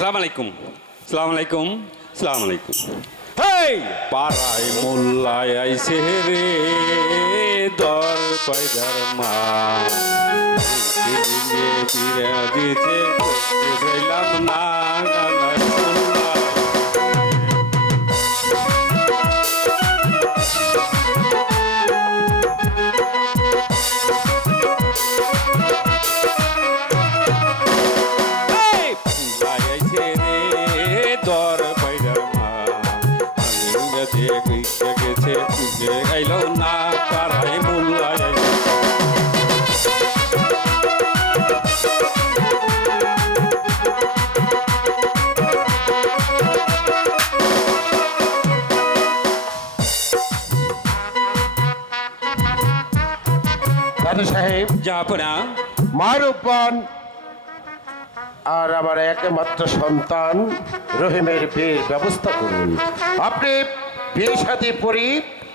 আসসালামু আলাইকুম। আসসালামু আলাইকুম। হেই পাড়ায় মোল্লায় আইছে রে দর পয়দার মা ফিরে দিতে রইলাম না গেছে পুজে গাইল না পাড়ায় মোল্লায় দাদু সাহেব জাহাপনা মারুপান আর আমার একমাত্র সন্তান রহিমের বিয়ের ব্যবস্থা করুন। আপনি বিয়ে শাদী পড়ি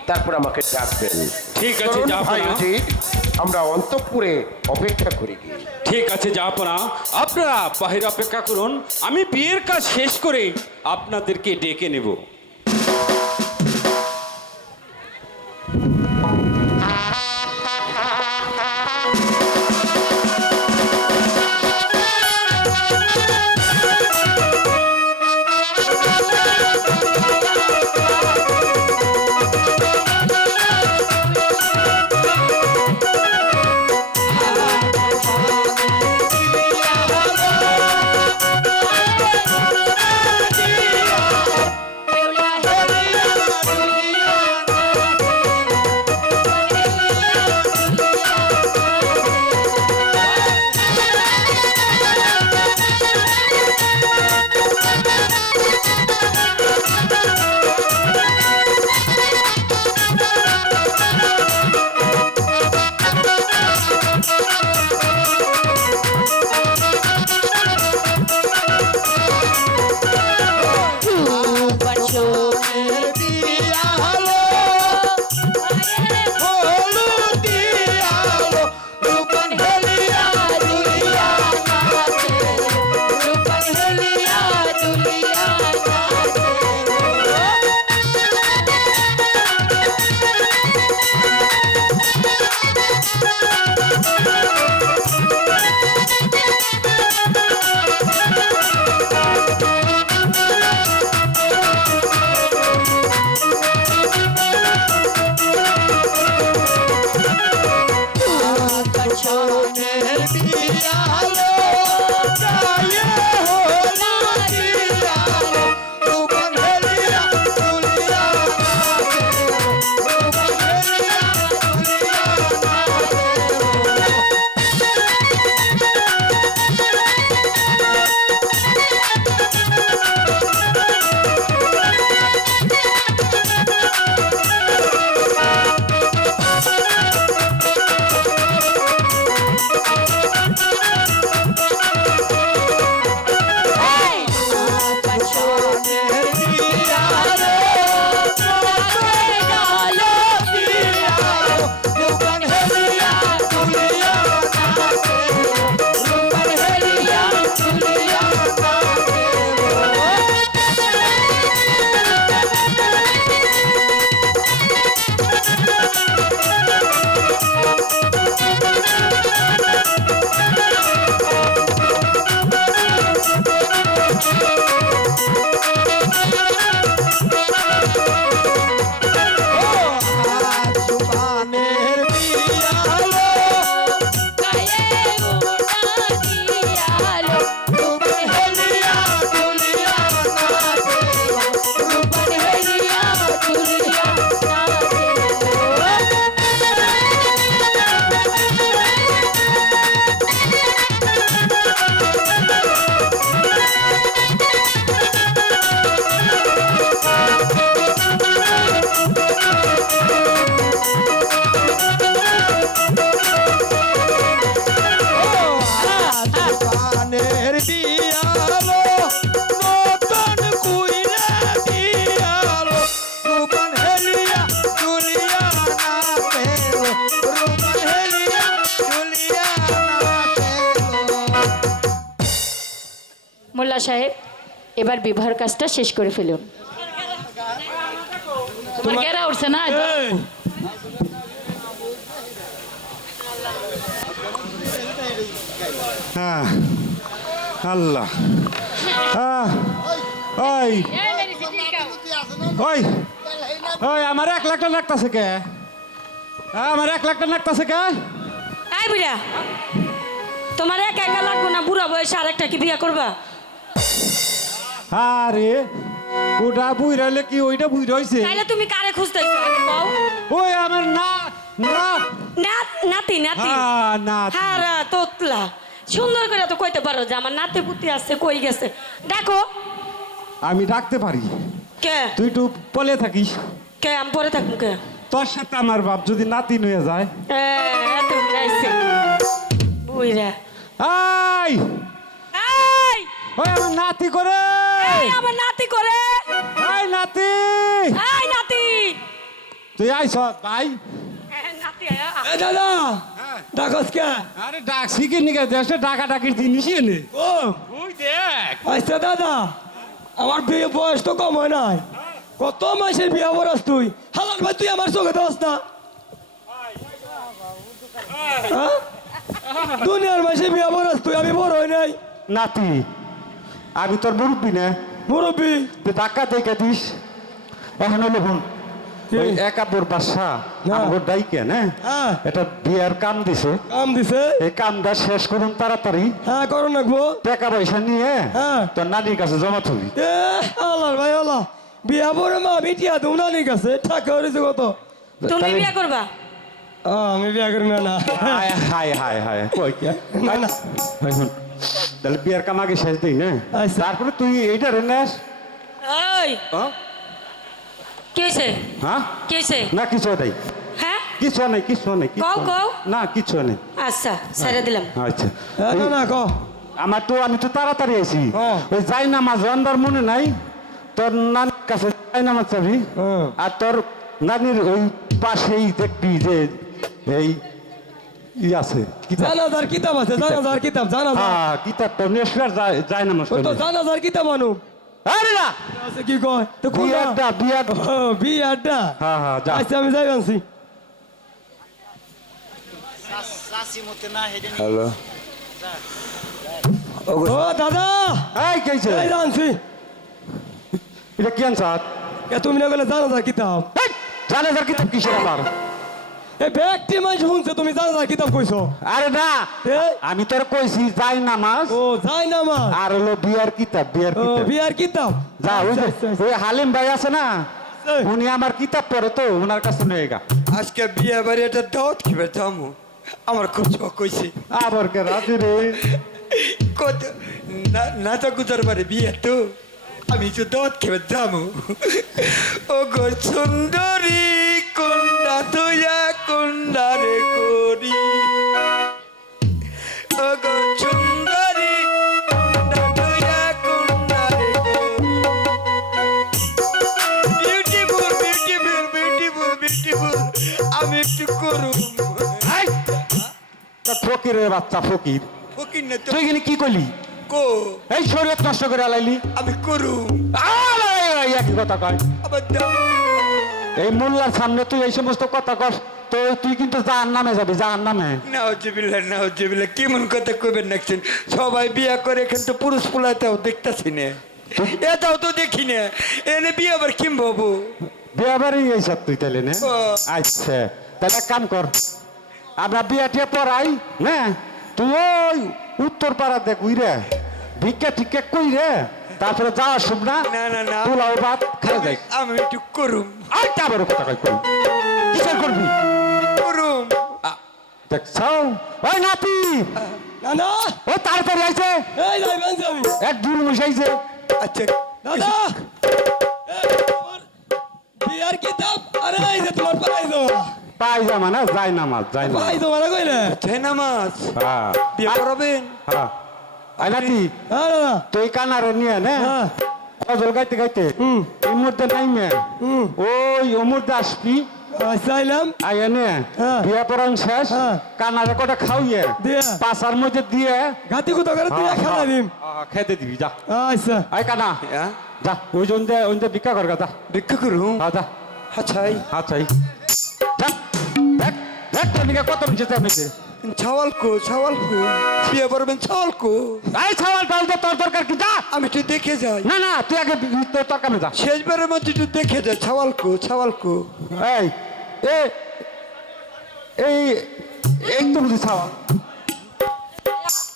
তারপর আমাকে ডাকবেন। ঠিক আছে জাহাপনা, আমরা অন্তঃপুরে অপেক্ষা করি। ঠিক আছে জাহাপনা, আপনারা বাহিরে অপেক্ষা করুন, আমি বিয়ের কাজ শেষ করে আপনাদেরকে ডেকে নেব। Hãy সাহেব এবার বিবাহের কাজটা শেষ করে ফেলুন। তোমার গেরা উঠছে না? হ্যাঁ আল্লাহ ওই ওই ওই আমার 1 লাখ টাকা লাগতাছে কে? আমার 1 লাখ টাকা লাগতাছে কে? এই বুড়া, তোমার একা একা লাগবো না, বুড়া বয়সে আরেকটা কি বিয়ে করবা? আরে ওটা বুই রইলে কি ওইটা বুই রইছে? তাইলে তুমি কারে খুঁজতেছো আগে কও? ওই আমার না না নাতি নাতি না হারা তোতলা সুন্দর করে তো কইতে পারো যে আমার নাতি পুতি আছে, কই গেছে দেখো। আমি ডাকতে পারি, কে তুই একটু পলে থাকিস। কে আমি পরে থাকবো কে? তোর সাথে আমার বাপ যদি নাতি হয়ে যায়। এত বুড়াইছে বুইরা। আই এই ওই আমার নাতি করে, এই আমার নাতি করে, এই নাতি, এই নাতি তুই আইস ভাই। নাতি দাদা ডাকস কে? আরে ডাকছি কি নিকে দেশে ডাকা ডাকির জিনিসই এনে। ও ওই দেখ আচ্ছা দাদা, আমার বিয়ে বয়স তো কম হয় নাই, কত মাসের বিয়ে বরস তুই? হালাল ভাই তুই আমার চোখে দোস না? হ্যাঁ? দুনিয়ার মাসে বিয়ে বরস তুই, আমি বড় হই নাই। নাতি আমি তোর মুরব্বী না, মুরব্বী তুই ডাক্কা দেখে দিস। এখন হলো হুন ওই একাপুর বাসা না। আমার ডাইকে না হ্যাঁ এটা বিয়ার কাম দিছে, কাম দিছে। এই কামটা শেষ করুন তাড়াতাড়ি, হ্যাঁ করো নাকবো। টাকা পয়সা নিয়ে হ্যাঁ। তোর নানির কাছে জমা থবি। এ হালাল ভাই হলা বিয়া বড় মা মিটিয়া তোমরা নিক আছে টাকা হয়েছে কত? তুমি বিয়ে করবা? আমি বিয়া করি না। না হায় হায় হায় হায় কই কি না না এখন তাহলে বিয়ার কাম আগে শেষ দিই না, আচ্ছা। তারপরে তুই এইটা রে নেস। এই কি হয়েছে? হ্যাঁ কি হয়েছে? না কিছু নাই, হ্যাঁ কিছু নাই, কিছু নাই, কও, কও। না কিছু নেই। আচ্ছা ছেড়ে দিলাম। আচ্ছা না না ক আমি তো তাড়াতাড়ি আছি। হ্যাঁ। ওই যাই নামাজ আনবার মনে নাই, তোর নানির কাছে যাই নামাজ চাবি। হ্যাঁ। আর তোর নানির ওই পাশেই দেখবি যে এই ই আছে কিতাব। জানাজার কিতাব আছে, জানাজার কিতাব, জানাজার হ্যাঁ কিতাব তো নেশার যাই নামাজ ও তো জানাজার কিতাব আনু আরে না আছে কি কয় তো কোন বিয়ারটা বিয়ার। বিয়ারটা? হ্যাঁ হ্যাঁ যা। আচ্ছা আমি যাই আনছি। হ্যালো ও দাদা এই কেছে এই আনছি। এটা কি আনসার? এ তুমি না গেলে জানাজার কিতাব? জানে যার কিতাব কিসের আবার? এ ব্যক্তি মানুষ শুনছে তুমি জানাজার কিতাব কইছো। আরে না এ আমি তোর কইছি যাই নামাজ ও যাই না মা। আর হলো বিয়ার কিতাব, বিয়ার ও কিতাব। বিয়ার কিতাব যা ওই যে আচ্ছা, আচ্ছা, ওই হালিম ভাই আছে না, আচ্ছা। উনি আমার কিতাব পড়ে তো ওনার কাছে নিয়ে গা। আজকে বিয়ে বাড়ি একটা দাওয়াত খেবে যাবো, আমার খুব শখ হয়েছে। আবার কে রাতে রে কত নাচা গুজার বাড়ি বিয়ে তো, আমি তো দাওয়াত খেবে যাবো। ও গো সুন্দরী কন্যা তুইয়া কন্যা রে করি, ও গো সুন্দরী কন্যা তুইয়া কন্যা রে করি। বিউটিফুল বিউটিফুল বিউটিফুল বিউটিফুল, আমি একটু করুম। তা ফকিরের বাচ্চা ফকির, ফকির না তো তুই এখানে কি করলি? কো, এই শরীয়ত নষ্ট করে আলাইলি। আমি করুম। একই কথা কয়, আবার দাও। এই মোল্লার সামনে তুই এই সমস্ত কথা কর তো তুই কিন্তু জাহান নামে যাবি, জাহান নামে। নাউজুবিল্লাহ কেমন কথা কইবেন নাকছেন? সবাই বিয়া করে, এখান তো পুরুষ পোলাতেও দেখতাছি না, এটাও তো দেখি না, এনে বিয়ে আবার কিম বাবু বিয়া বাড়ি এইসব তুই তাইলে না? ও। আচ্ছা তাহলে এক কাম কর, আমরা বিয়া টিয়া পড়াই না, তুই ওই উত্তর পাড়া দেখ উই রে ভিক্ষা টিক্ষা কই রে, তারপরে যাওয়ার শুভ না না না না পোলাও ভাত খাই যাই। আমি একটু করুম আর তা বড় কথা কই কই কিসের করবি? করুম। দেখছ ওই নাতি না না ও তাড়াতাড়ি আইছে, এই যাই আনছি আমি। এক দূর মিশাইছে। আচ্ছা দাদা এই তোমার বিয়ার কিতাব, আরে এই যে তোমার পাইছো পায়জামা না যাই নামাজ, যাই নামাজ। পাইছো মানে কইলে তাই নামাজ হ্যাঁ বিয়ে করাবেন? হ্যাঁ আই নাতি হ্যাঁ দাদা তুই কানারে নিয়ে না হ্যাঁ গজল গাইতে গাইতে এই মুহূর্তে নাই মে ওই ও মুহূর্তে আসবি, চাইলাম আইয়া নে হ্যাঁ। বিয়া পড়ান শেষ হ্যাঁ। কানারে কটা খাওয়াইয়ে দিয়া। পাশার মধ্যে দিয়ে ঘাতি কোথা করে তুই খানা দিম খেতে দিবি যা আচ্ছা আই কানা হ্যাঁ যা ওই জন ভিক্ষা কর গা যা ভিক্ষা করুম যা আচ্ছা আচ্ছা যা দেখ দেখ তোর নিকে কত নিচে চাপিছে ছাওয়ালকো বিয়ে করবেন ছাওয়ালকো এই ছাওয়াল টাল তো তোর দরকার কি যা আমি একটু দেখে যাই না না তুই আগে তোর কামে যা শেষবারের মধ্যে একটু দেখে যাই ছাওয়ালকো এই এ এই এই তো বুঝি ছাওয়াল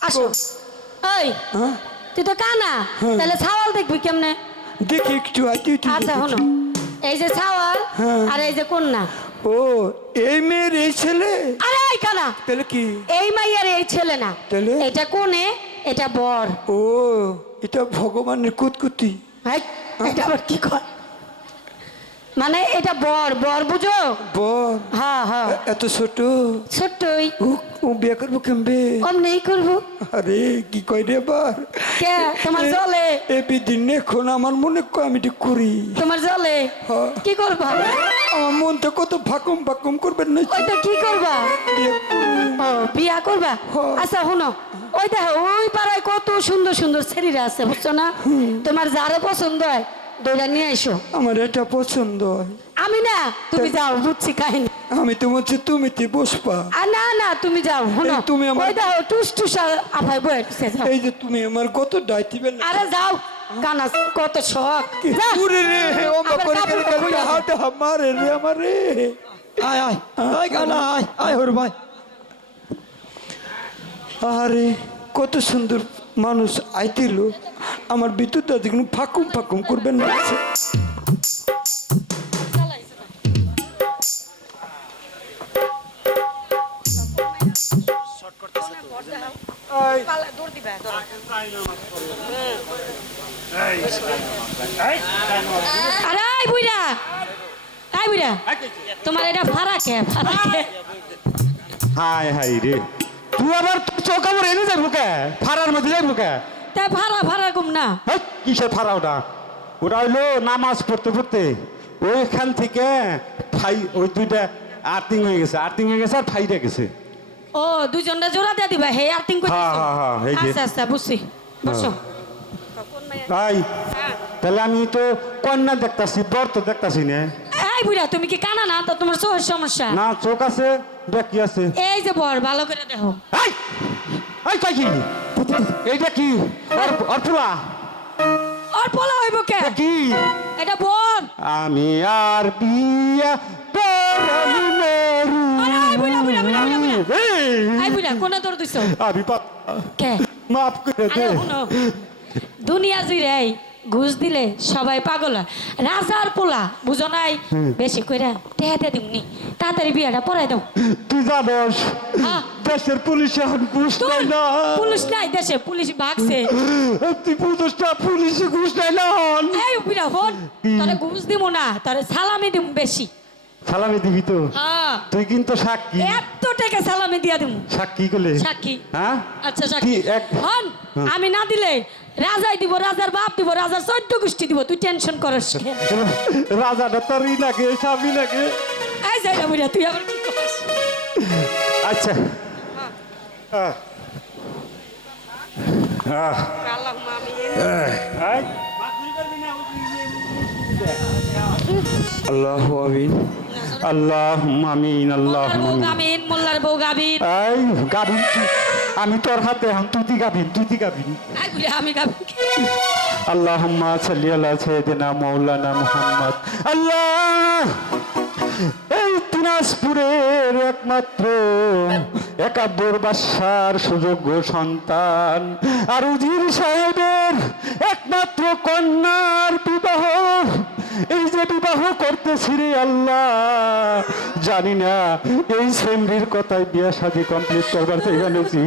আসো ওই তুই তো কানা তাহলে ছাওয়াল দেখবি কেমনে দেখি একটু আচ্ছা হলো এই যে ছাওয়াল আর এই যে কন্যা ও এই মেয়ের এই ছেলে আরে এই কানা তাহলে কি এই মাইয়ার এই ছেলে না তাহলে? এটা কোনে এটা বর ও এটা ভগবানের কুতকুতি হাই, এটা আবার কি কর মানে এটা বর বর বুঝো বর হ্যাঁ হ্যাঁ এত ছোট ছোট্টই ও বিয়ে করবো কেমবে কম নেই করবো আরে কি কই রে বার কে তোমার জলে এ বিদিন এখন আমার মনে কয় আমি এটা করি তোমার জলে হ্যাঁ। কি করবা আমার মনটা কত ফাকুম করবেন না ওইটা কি করবা বিয়ে করুম। ও, বিয়া করবা হ্যাঁ। আচ্ছা শুনো ওই দেখো ওই পাড়ায় কত সুন্দর সুন্দর ছেলেরা আছে বুঝছো না তোমার যারে পছন্দ হয় দৌড়া নিয়ে এসো আমার এটা পছন্দ হয় আমি না তুমি যাও বুঝছি কাহিনী আমি তো বলছি তুমি তে বসবা আর না না তুমি যাও শুনো এই তুমি আমার- ওই দেখো টুস টুসা আফাই বয়ে যাও এই যে তুমি আমার কত দায় দিবেন না আরে যাও কানা কত শখ যা। পুরে রে ও মা আবার করে কাপড় করে খুলে দাও। হাতে মারে রে আমারে আয় আয় আয় কানা আয় হর ভাই আরে কত সুন্দর মানুষ আইতিল আমার বিদ্যুৎটা দেখুন ফাকুম করবেন না আরে আই বুইরা তোমার এটা ভাড়া কে হাই হাই রে তুই আবার চোখ আবার এনে যাবো কে ফাড়ার মধ্যে যাবো কে তাই ভাড়া কম না হেই, কিসের ফাড়া ওটা হইলো নামাজ পড়তে ওইখান থেকে ওই দুইটা আর্থিং হয়ে গেছে আর ফাইটা গেছে ও দুজনটা জোড়া দিয়ে দিবা হে আর্থিং করতে হ্যাঁ, এই যে। আচ্ছা বুঝছি বসো তাই তাহলে আমি তো কন্যা দেখতাছি বর তো দেখতাছি না এই বুইরা তুমি কি কানা না তো তোমার চোখের সমস্যা না চোখ আছে দেখ কি আছে এই যে বর ভালো করে দেখো এই এই কই কি এইটা কি আর পুরা আর পোলা হইব কে কি এটা বর আমি আর বিয়া পড়ালি মেরু আরে, এই বুইড়া, বুইড়া, বুইড়া, বুইড়া, বুইড়া। এই, এই বুইরা কোনে তোর দিছো আমি কে মাফ করে দে আরে শুনো দুনিয়া জুড়ে ঘুষ দিলে সবাই পাগল হয়। রাজার পোলা বুঝো নাই বেশি কইরা টেহাতে দিমনি তাড়াতাড়ি বিয়াটা পড়াই দাও তুই জানোস হ্যাঁ। দেশের পুলিশ এখন ঘুষ তোর নেয় না পুলিশ নাই দেশে পুলিশ ভাগছে তুই বুঝোস না পুলিশে ঘুষ নেয় না হন। এই বিরা হন তোরে ঘুষ দিব না তোরে সালামি দিব বেশি সালামি দিবি তো হ্যাঁ তুই কিন্তু সাক্ষী এত টাকা সালামি দিয়া দিব সাক্ষী করলে সাক্ষী হ্যাঁ আচ্ছা কি সাক্ষী এক- হন আমি না দিলে রাজাই দিব রাজার বাপ দিব রাজার 14 গোষ্ঠী দিব তুই টেনশন করস কে? রাজাটা তোর ই লাগে স্বামী লাগে এই যাই না বুড়া তুই আবার কি করস আচ্ছা আহ। আহ। এই, আল্লাহ আমিন আল্লাহুম্মা আমিন আল্লাহুম্মা আমিন। গাবিন মোল্লার বউ গাবিন এই গাবিন আমি তোর হাতে এখন তুই গাবিন এই বুড়া আমি গাবিন আল্লাহুম্মা সাল্লি আলা সাইয়্যিদিনা মাওলানা মুহাম্মদ আল্লাহ এই দিনাজপুরের একমাত্র একাব্বর বাদশার সুযোগ্য সন্তান আর উজির সাহেবের একমাত্র কন্যার বিবাহ এই যে বিবাহ করতেছি রে আল্লাহ জানি না এই সেমরির কথায় বিয়ে শাদী কমপ্লিট করবার চাইছি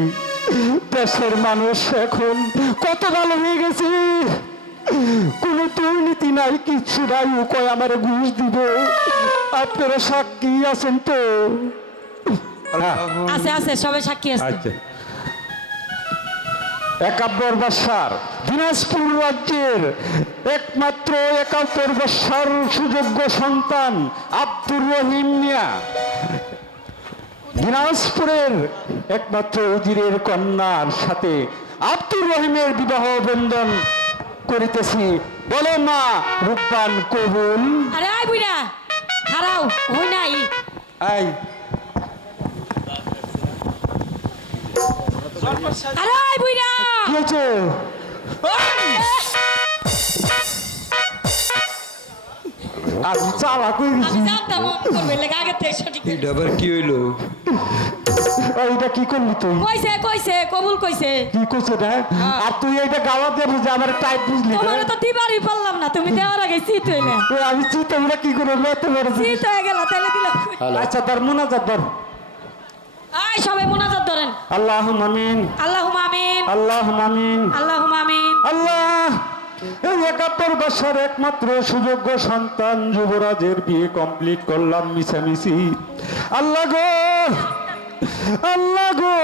দেশের মানুষ এখন কত ভালো হয়ে গেছে কোনো দুর্নীতি নাই কিচ্ছু নাই ও কয় আমার ঘুষ দিব আপনারা সাক্ষী আছেন তো আছে আছে সবাই সাক্ষী আছে আচ্ছা একাব্বর বাদশার দিনাজপুর রাজ্যের একমাত্র 71 বৎসর সুযোগ্য সন্তান আব্দুর রহিম মিয়া দিনাজপুরের একমাত্র উজিরের কন্যার সাথে আব্দুর রহিমের বিবাহ বন্ধন করিতেছি। বলো মা রূপবান কবুল। আরে আই বুইরা হারাও হই নাই এই আরে আই বুইরা কি হয়েছে? আর চালা কই আমি গেছি। জানতাম করবে লাগে আগে থেকে সঠিক এটা আবার কি হইলো? এইটা কি করলি তুই? কইছে কইছে কবুল কইছে কি করছে রে? আর তুই এইটা গাওয়াত দিয়ে বুঝে আমার টাইট বুঝলি রে? তোমার তো দিবারই পারলাম না তুমি দেওয়ার আগে চিত হইলে ওই আমি চিন্তা করে কি করে লড়তে পারছি? চিত হয়ে গেল তাইলে দিলাম আচ্ছা তোর মুনাজাত ধর। আয় সবাই মুনাজাত ধরেন আল্লাহুম্মা আমিন আল্লাহুম্মা আমিন আল্লাহুম্মা আমিন আল্লাহুম্মা আমিন আল্লাহ এই 71 বছর একমাত্র সুযোগ্য সন্তান যুবরাজের বিয়ে কমপ্লিট করলাম মিছামিছি। আল্লাহ গো আল্লাহ গো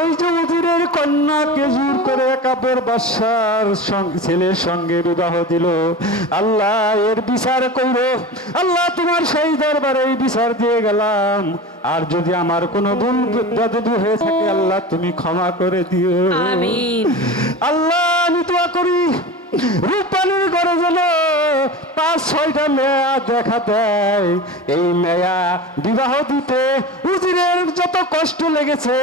এই যে উজিরের কন্যাকে জোর করে একাব্বর বাদশার ছেলের সঙ্গে বিবাহ দিল। আল্লাহ এর বিচার কইরো। আল্লাহ তোমার সেই দরবারে এই বিচার দিয়ে গেলাম। আর যদি আমার কোনো ভুল যদি হয়ে থাকে আল্লাহ তুমি ক্ষমা করে দিও। আমিন আল্লাহ আমি দোয়া করি রূপালীর ঘরে যেন 5-6টা মেয়া দেখা দেয়। এই মেয়া বিবাহ দিতে উজিরের যত কষ্ট লেগেছে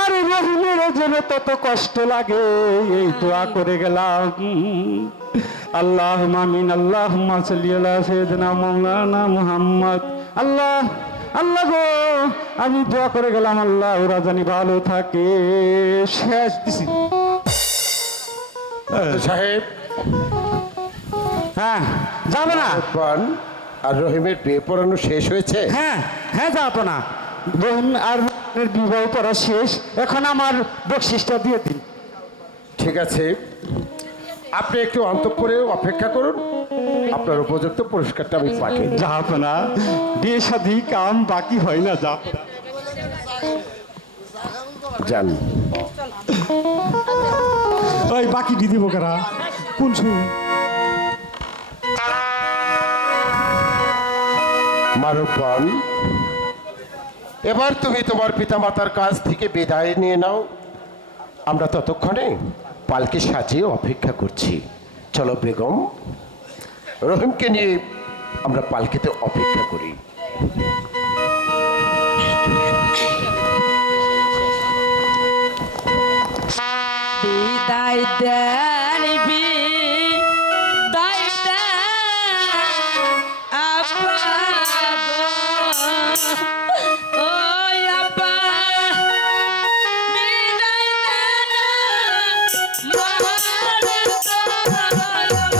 আর রহিমের যেন তত কষ্ট লাগে এই দোয়া করে গেলাম। আল্লাহ আমিন আল্লাহুম্মা সাল্লি আলা সাইয়্যিদিনা মাওলানা মুহাম্মদ। আল্লাহ আল্লাহ গো আমি দোয়া করে গেলাম আল্লাহ ওরা জানি ভালো থাকে। শেষ দিছি। সাহেব হ্যাঁ যাবো না। রূপবান আর রহিমের বিয়ে পড়ানো শেষ হয়েছে? হ্যাঁ হ্যাঁ যাবো না। রহিম আর রহিমের বিবাহ করা শেষ। এখন আমার বকশিসটা দিয়ে দিন। ঠিক আছে, আপনি একটু অন্তঃপুরে অপেক্ষা করুন, আপনার উপযুক্ত পুরস্কারটা আমি পাঠিয়ে দেব। যাবো না। বিয়ে শাদী কাম বাকি হয় না। যাবো না। যান। ওই বাকি দিয়ে দিব কারা কোন সময়? মা রূপবান, এবার তুমি তোমার পিতামাতার কাছ থেকে বিদায় নিয়ে নাও। আমরা ততক্ষণে পালকি সাজিয়ে অপেক্ষা করছি। চলো বেগম, রহিমকে নিয়ে আমরা পালকিতে অপেক্ষা করি। বিদায় দেন বিদায় দেন আপা গো ও আপা বিদায় দেন মারে তোর আপা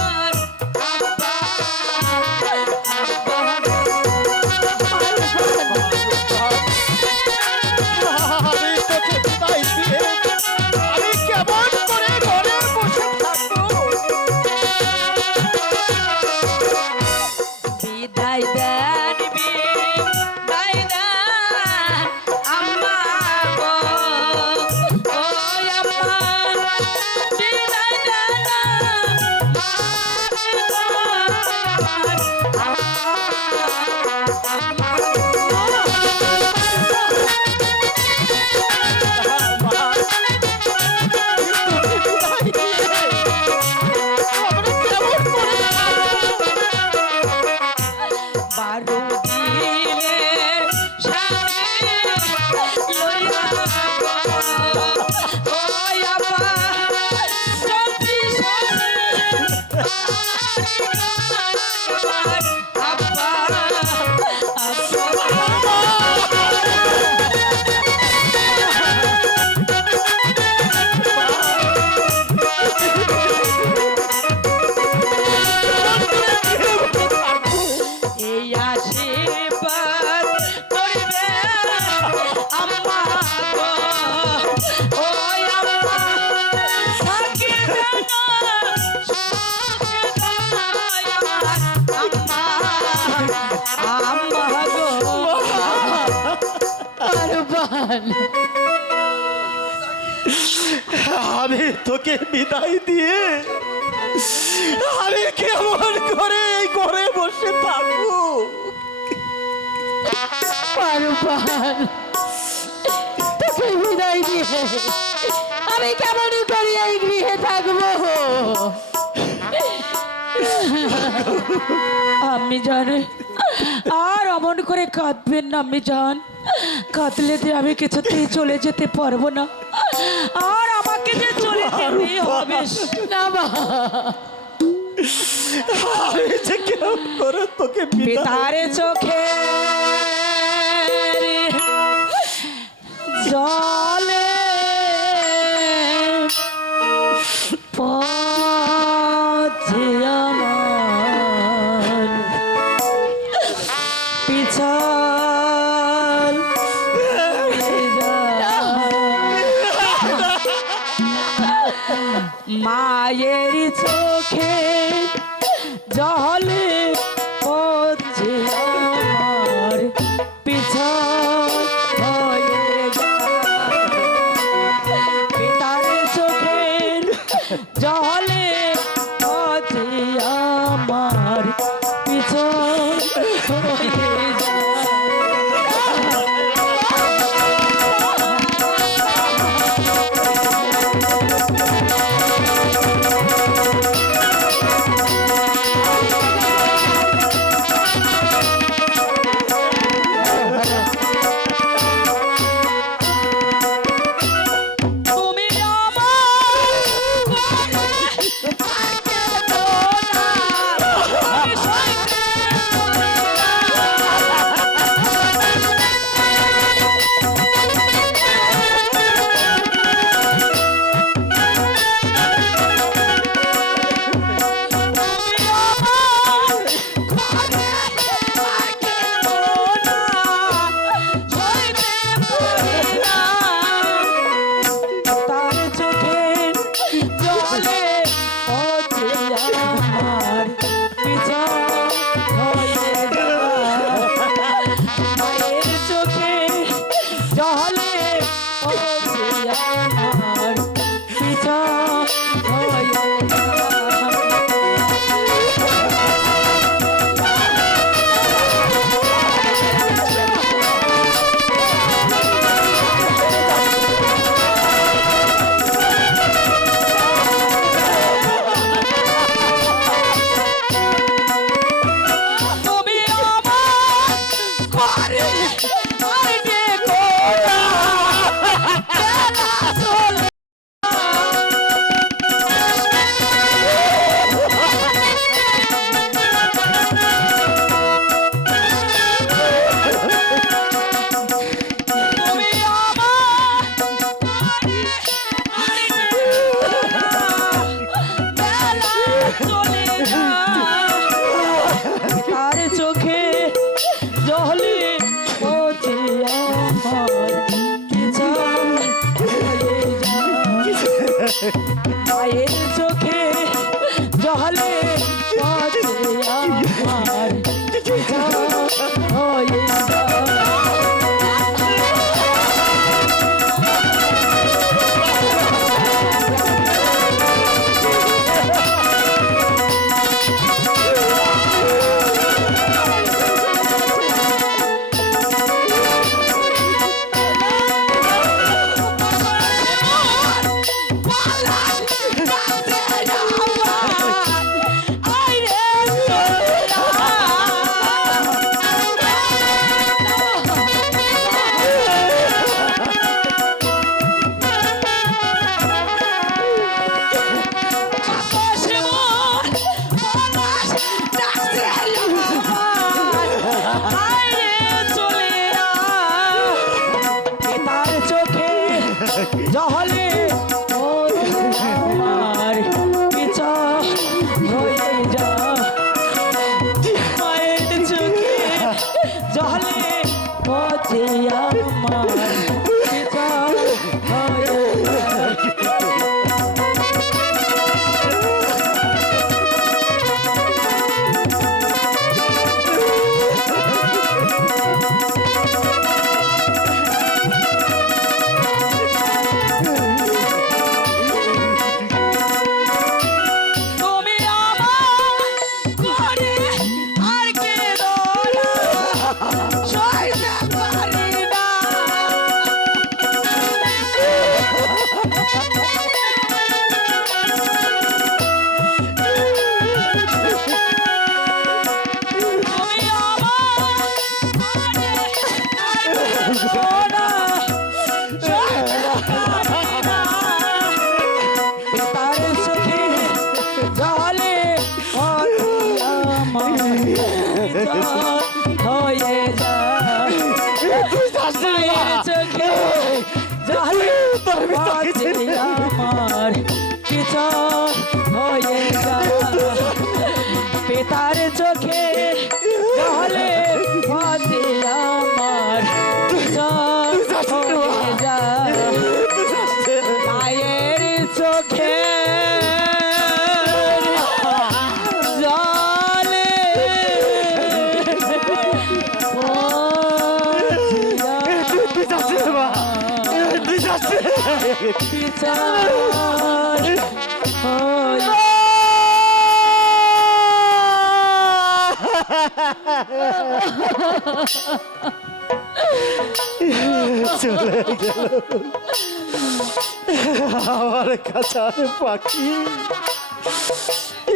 বিদায় দেন বিদায় দেন আম্মা গো ও আম্মা বিদায় দেন বারো দিনের সাথে লইয়া গো ও আপা সত্যি আপা এই আশীর্বাদ করবে আম্মা গো ও আম্মা সাকি দেনা আম্মা আম্মা গো আর আমি তোকে বিদায় দিয়ে আমি কেমন করে এই ঘরে বসে থাকবো? পারুপান, তোকে বিদায় দিয়ে আমি কেমন করে এই গৃহে থাকবো? আমি জানি আর অমন করে কাঁদবেন না, আমি জান। কাঁদলে যে আমি কিছুতেই চলে যেতে পারবো না, আর আমাকে যে চলে যেতেই হবে। না মা, আমি যে কেমন করে তোকে পিতারে চোখে জলে পথে আমার পিছল মায়ের চোখে জলে পথে আমার পিছল হয়ে পিতার চোখের জলে পথে আমার পিছল হয়ে মায়ের চোখে জলে পথে আমার হয়ে হয়ে যায় মায়ের চোখে জলে ভাসে আমার পিছন হয়ে যায় পিতার চোখে জলে ভাসে আমার পিছন হয়ে যায় মায়ের চোখে জলে চলে গেল আমার কাছার পাখি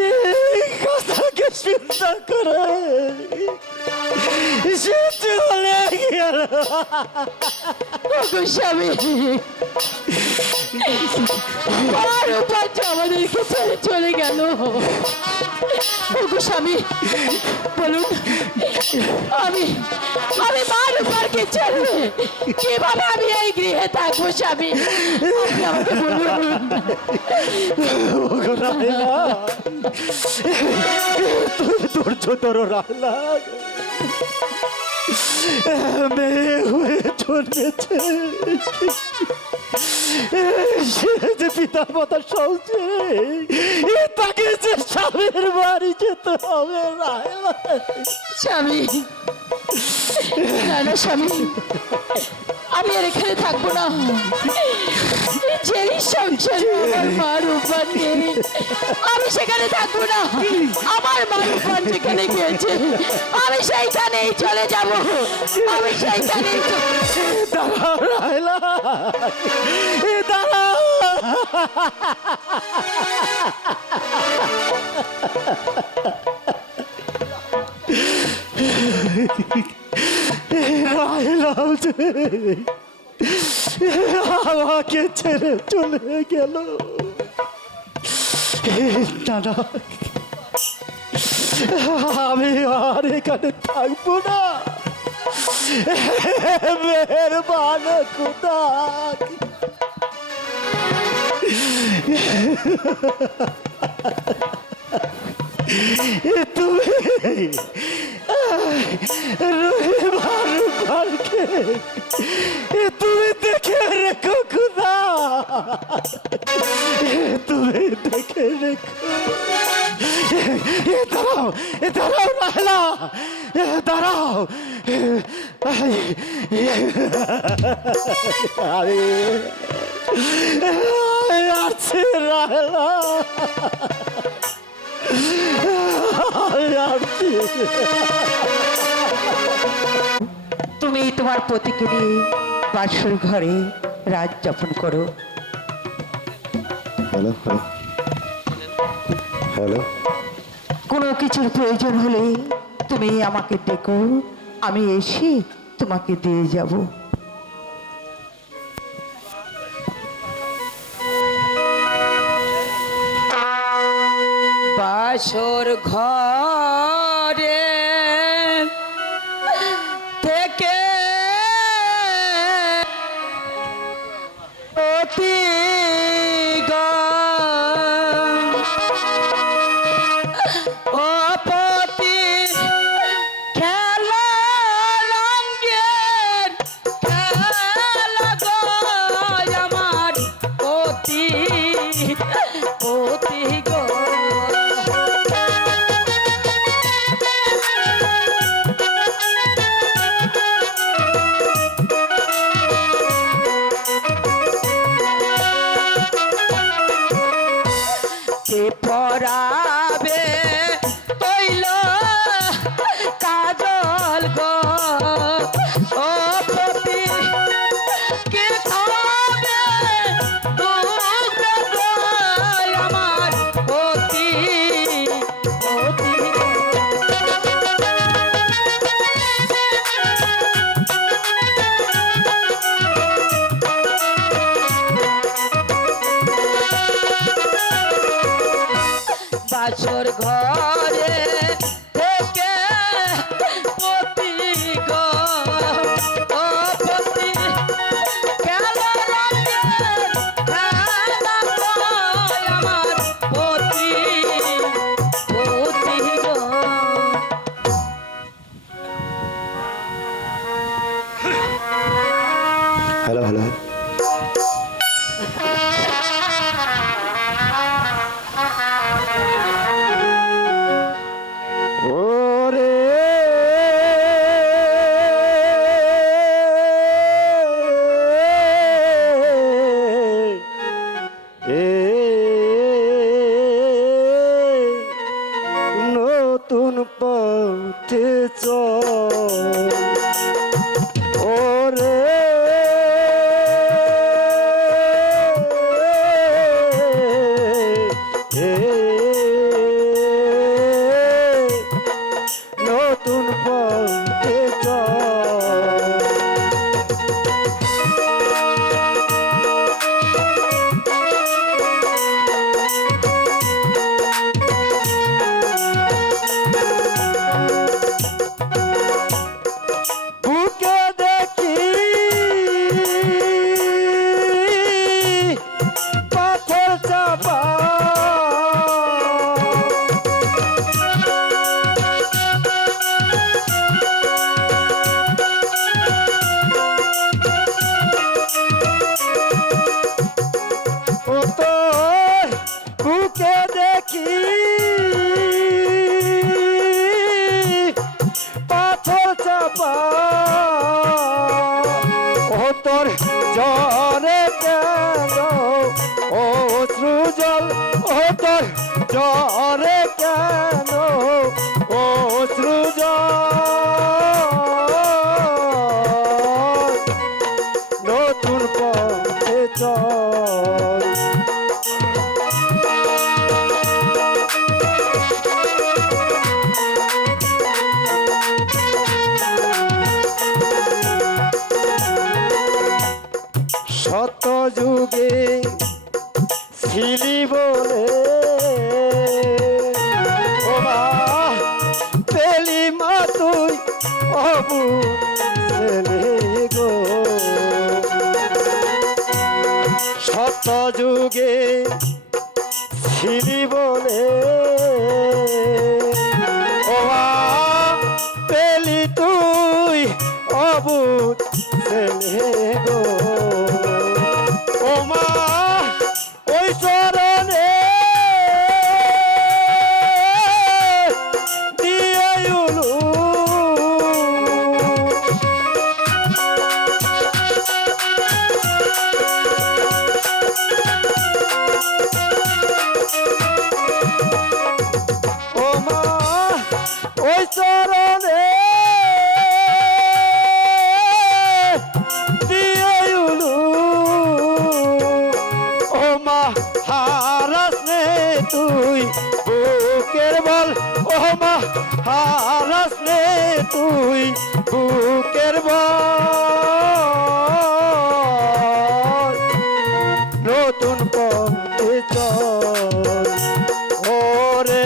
এই কথাকে চিন্তা করে সে চলে গেল স্বামী আর উপার্য আমাদেরকে ছেড়ে চলে গেল ওগো স্বামী বলুন আমি আমি মার উপরকে ছেড়ে কিভাবে আমি এই গৃহে থাকবো স্বামী আপনি আমাকে বলুন তুমি ধৈর্য ধরো রাহলা মেয়ে হয়ে জন্মেছে সে যে পিতা মাতা সহজে তাকে যে স্বামীর বাড়ি যেতে হবে রাহলা স্বামী না না স্বামী আমি আর এখানে থাকবো না যেই সংসারে আমার মার উপর নেই আমি সেখানে থাকবো না আমার মার উপর যেখানে গিয়েছে আমি সেইখানেই চলে যাব আমি সেইখানেই দাঁড়াও রাহলা দাঁড়াও রাহলা আমাকে ছেড়ে চলে গেল দাদা আমি আর এখানে থাকবো না মেহরবান খুদা তুমি তুমি দেখে রেখো খুদা তুমি দেখে রেখো দাঁড়াও দাঁড়াও রাহলা দাঁড়াও আছে রাহলা তুমি তোমার পতিকে নিয়ে বাসর ঘরে রাত যাপন করো। হ্যালো হ্যালো হ্যালো কোনো কিছুর প্রয়োজন হলে তুমি আমাকে ডেকো, আমি এসে তোমাকে দিয়ে যাব। বাসর ঘরে থেকে অতি অপতি খেলা রঙ্গের খেলা গো আমার অতি অতি গো পথে চল ওরে নতুন পথে চল বুকে দেখি পাথর চাপা ও তোর বুকে দেখি পাথর চাপা ও তোর জরে কেন ও সৃজল ও তোর জরে কেন ও সৃজল নতুন পথে চল শত যুগে ছিলি বলে ও মা পেলি মা তুই অবু ছেলে গো শত যুগে ছিলি বলে ও মা পেলি তুই অবুধ ছেলে গো ও মা ওই চরণে দিয়ে উলু ও মা ওই চরণে দিয়ে উলু ও মা হারাস নে তুই বুকের বল ও মা হারাস নে তুই বুকের বল নতুন পথে চল ওরে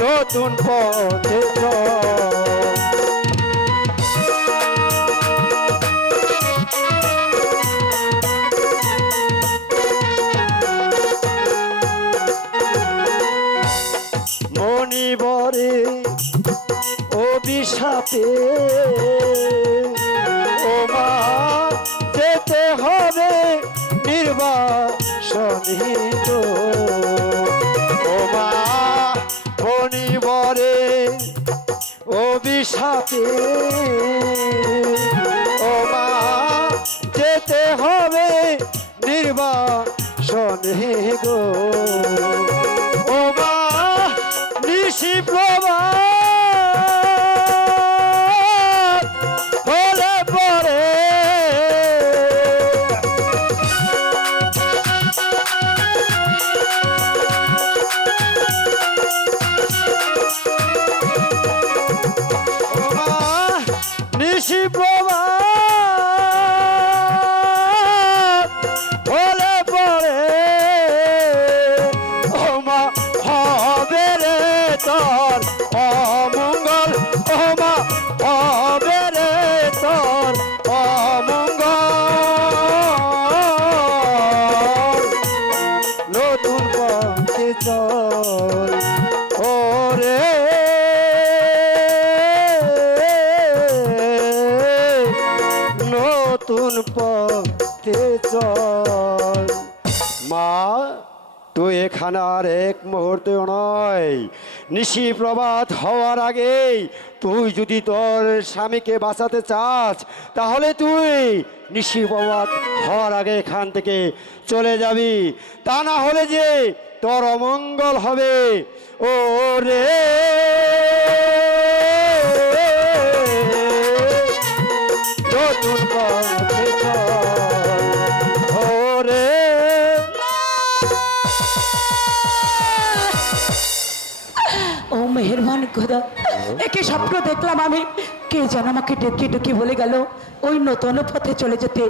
নতুন পথে চল মণিবরে অভিশাপে ও মা যেতে হবে নির্বাসনিত ও মা মণিবরে অভিশাপে ও মা যেতে হবে নির্বাসনে গো ও মা নিশি প্রভাত হলে পরে ও মা নিশি প্রভাত হলে পরে ও মা হবে রে তোর অমঙ্গল ও মা হবে রে তোর অমঙ্গল নতুন পথে চল ওরে নতুন পথে চল মা তুই এখানে আর এক মুহূর্তেও নয় নিশি প্রভাত হওয়ার আগেই তুই যদি তোর স্বামীকে বাঁচাতে চাস তাহলে তুই নিশি প্রভাত হওয়ার আগে এখান থেকে চলে যাবি তা না হলে যে তোর অমঙ্গল হবে। ও রে নতুন পথে চল, ও রে। ও মেহেরবান খোদা, একে স্বপ্ন দেখলাম আমি, কে যেন আমাকে ডেকে ডেকে বলে গেল ওই নতুন পথে চলে যেতে।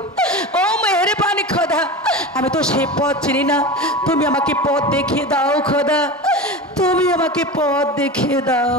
ও মেহেরবান খোদা, আমি তো সে পথ চিনি না, তুমি আমাকে পথ দেখিয়ে দাও খোদা, তুমি আমাকে পথ দেখিয়ে দাও।